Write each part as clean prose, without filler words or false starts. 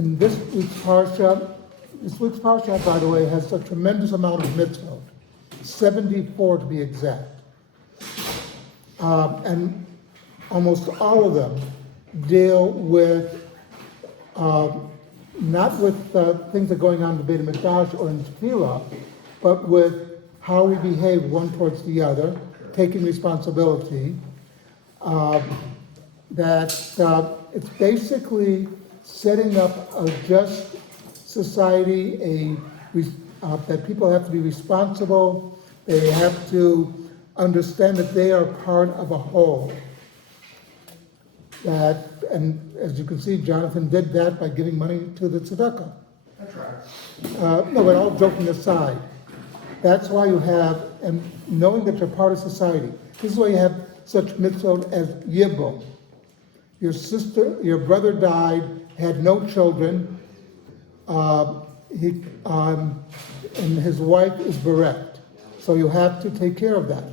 in this week's parsha, by the way, has a tremendous amount of mitzvot, 74 to be exact. And almost all of them deal with, not with things that are going on in the Beit HaMikdash or in Tefillah, but with how we behave one towards the other, taking responsibility. It's basically setting up a just society, that people have to be responsible, they have to understand that they are part of a whole. And as you can see, Jonathan did that by giving money to the tzedakah. That's right. No, but all joking aside, that's why you have, and knowing that you're part of society, this is why you have such mitzvot as yibum. Your brother died, had no children, and his wife is bereft. So you have to take care of that.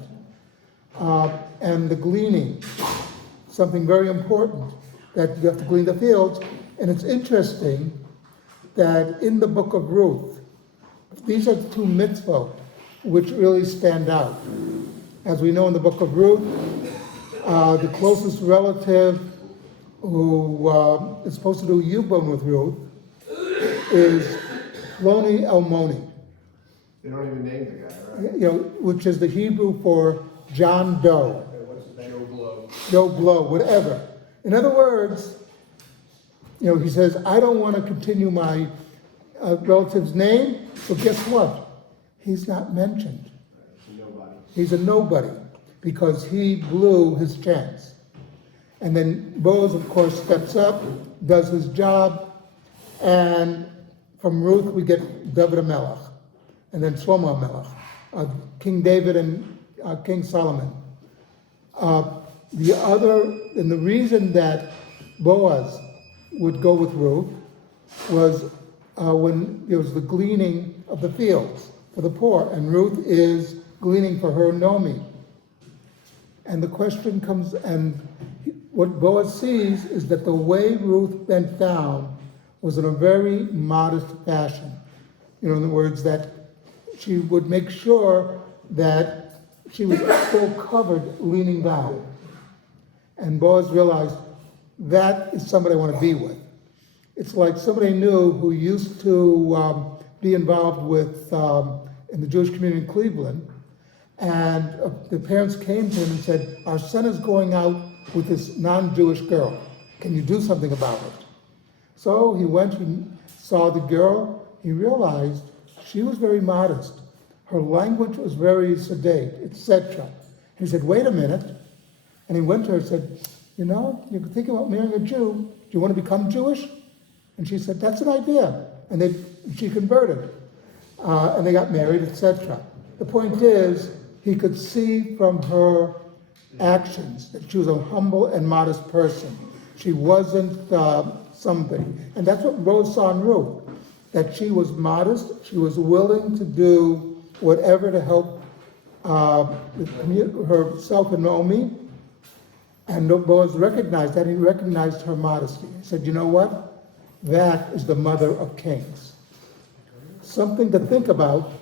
And the gleaning, something very important, that you have to glean the fields. And it's interesting that in the Book of Ruth, these are the two mitzvot which really stand out. As we know in the Book of Ruth, the closest relative who is supposed to do yibum with Ruth is Ploni Almoni. They don't even name the guy, right? Which is the Hebrew for John Doe. Joe Blow. Joe Blow, whatever. In other words, he says, I don't want to continue my relative's name, so guess what? He's not mentioned. He's a nobody, because he blew his chance. And then Boaz, of course, steps up, does his job, and from Ruth we get David HaMelech, and then Shlomo HaMelech, King David and King Solomon. The reason that Boaz would go with Ruth was when there was the gleaning of the fields for the poor, and Ruth is gleaning for her Naomi. And the question comes, and what Boaz sees is that the way Ruth bent down was in a very modest fashion. In other words, that she would make sure that she was full covered leaning down. And Boaz realized that is somebody I want to be with. It's like somebody I knew who used to be involved with in the Jewish community in Cleveland, and the parents came to him and said, our son is going out with this non-Jewish girl. Can you do something about it? So he went and saw the girl. He realized she was very modest. Her language was very sedate, etc. He said, wait a minute. And he went to her and said, you're thinking about marrying a Jew. Do you want to become Jewish? And she said, that's an idea. And she converted. And they got married, etc. The point is, he could see from her actions that she was a humble and modest person. She wasn't somebody. And that's what Boaz saw in Ruth, that she was modest, she was willing to do whatever to help herself and Naomi. And Boaz recognized that. He recognized her modesty. He said, you know what? That is the mother of kings. Something to think about